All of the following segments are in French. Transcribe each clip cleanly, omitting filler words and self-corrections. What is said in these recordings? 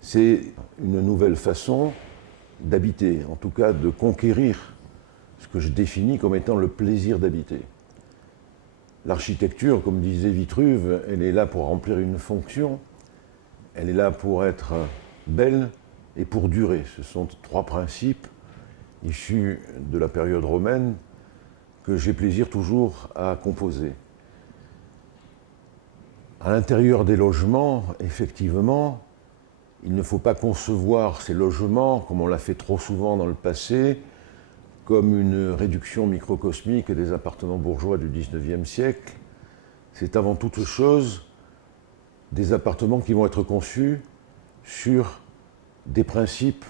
c'est une nouvelle façon d'habiter, en tout cas de conquérir ce que je définis comme étant le plaisir d'habiter. L'architecture, comme disait Vitruve, elle est là pour remplir une fonction, elle est là pour être belle et pour durer. Ce sont trois principes issus de la période romaine que j'ai plaisir toujours à composer. À l'intérieur des logements, effectivement, il ne faut pas concevoir ces logements, comme on l'a fait trop souvent dans le passé, comme une réduction microcosmique des appartements bourgeois du XIXe siècle. C'est avant toute chose des appartements qui vont être conçus sur des principes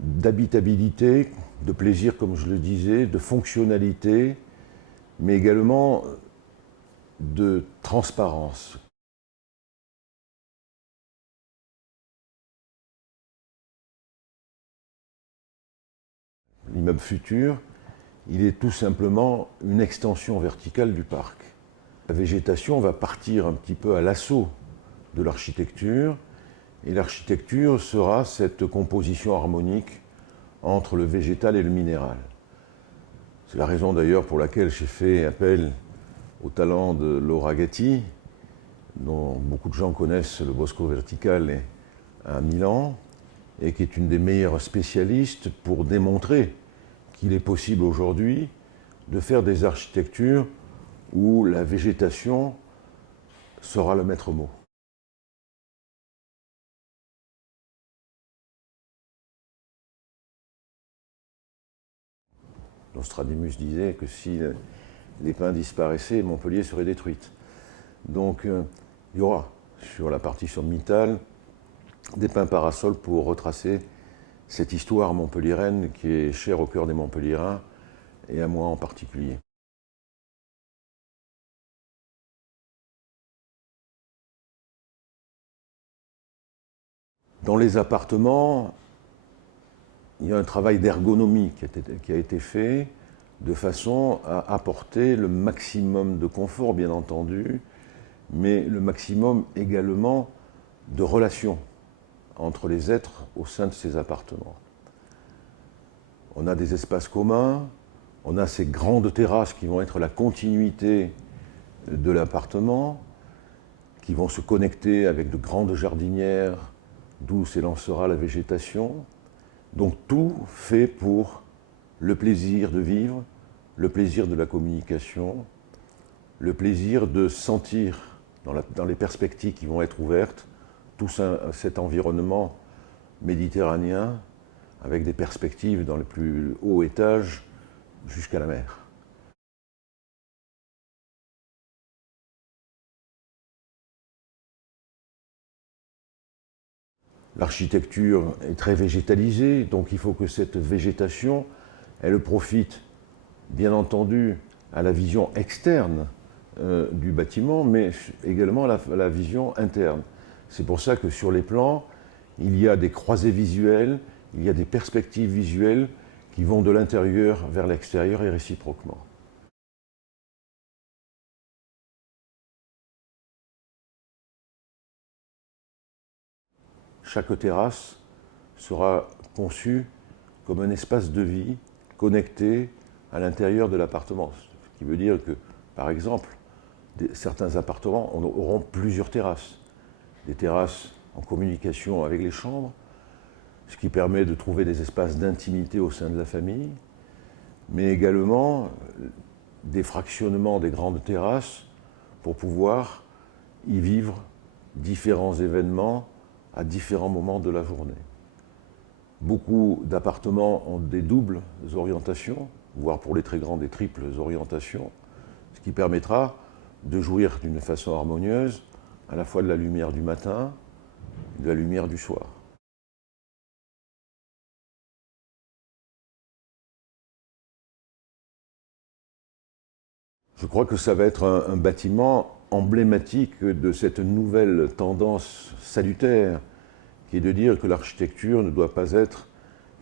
d'habitabilité, de plaisir, comme je le disais, de fonctionnalité, mais également de transparence. L'immeuble futur, il est tout simplement une extension verticale du parc. La végétation va partir un petit peu à l'assaut de l'architecture, et l'architecture sera cette composition harmonique entre le végétal et le minéral. C'est la raison d'ailleurs pour laquelle j'ai fait appel au talent de Laura Gatti, dont beaucoup de gens connaissent le Bosco Verticale à Milan, et qui est une des meilleures spécialistes pour démontrer qu'il est possible aujourd'hui de faire des architectures où la végétation sera le maître mot. Nostradamus disait que si les pins disparaissaient, Montpellier serait détruite. Donc il y aura sur la partie sommitale des pins parasols pour retracer cette histoire montpelliéraine qui est chère au cœur des Montpelliérains et à moi en particulier. Dans les appartements, il y a un travail d'ergonomie qui a été fait de façon à apporter le maximum de confort, bien entendu, mais le maximum également de relations entre les êtres au sein de ces appartements. On a des espaces communs, on a ces grandes terrasses qui vont être la continuité de l'appartement, qui vont se connecter avec de grandes jardinières d'où s'élancera la végétation. Donc tout fait pour le plaisir de vivre, le plaisir de la communication, le plaisir de sentir dans les perspectives qui vont être ouvertes tout cet environnement méditerranéen avec des perspectives dans les plus hauts étages jusqu'à la mer. L'architecture est très végétalisée, donc il faut que cette végétation, elle profite, bien entendu, à la vision externe du bâtiment, mais également à la vision interne. C'est pour ça que sur les plans, il y a des croisées visuelles, il y a des perspectives visuelles qui vont de l'intérieur vers l'extérieur et réciproquement. Chaque terrasse sera conçue comme un espace de vie connecté à l'intérieur de l'appartement. Ce qui veut dire que, par exemple, certains appartements auront plusieurs terrasses. Des terrasses en communication avec les chambres, ce qui permet de trouver des espaces d'intimité au sein de la famille, mais également des fractionnements des grandes terrasses pour pouvoir y vivre différents événements à différents moments de la journée. Beaucoup d'appartements ont des doubles orientations, voire pour les très grands des triples orientations, ce qui permettra de jouir d'une façon harmonieuse à la fois de la lumière du matin et de la lumière du soir. Je crois que ça va être un bâtiment emblématique de cette nouvelle tendance salutaire qui est de dire que l'architecture ne doit pas être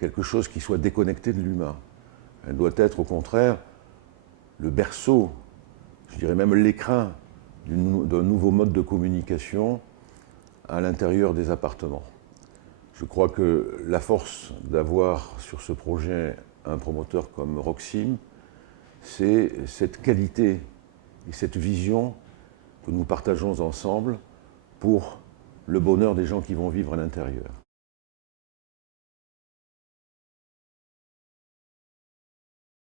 quelque chose qui soit déconnecté de l'humain. Elle doit être au contraire le berceau, je dirais même l'écrin d'un nouveau mode de communication à l'intérieur des appartements. Je crois que la force d'avoir sur ce projet un promoteur comme Roxim, c'est cette qualité et cette vision que nous partageons ensemble pour le bonheur des gens qui vont vivre à l'intérieur.